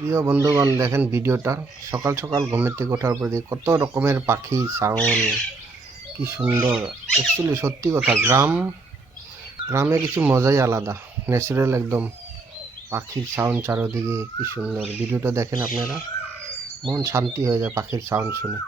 প্রিয় বন্ধুগণ, দেখেন ভিডিওটা। সকাল সকাল ঘুমের থেকে ওঠার পরে দিয়ে কত রকমের পাখি সাউন্ড, কি সুন্দর। অ্যাকচুয়ালি সত্যি কথা, গ্রামে কিছু মজাই আলাদা। ন্যাচারাল একদম পাখির সাউন্ড চারোদিকে, কি সুন্দর। ভিডিওটা দেখেন আপনারা, মন শান্তি হয়ে যায় পাখির সাউন্ড শুনে।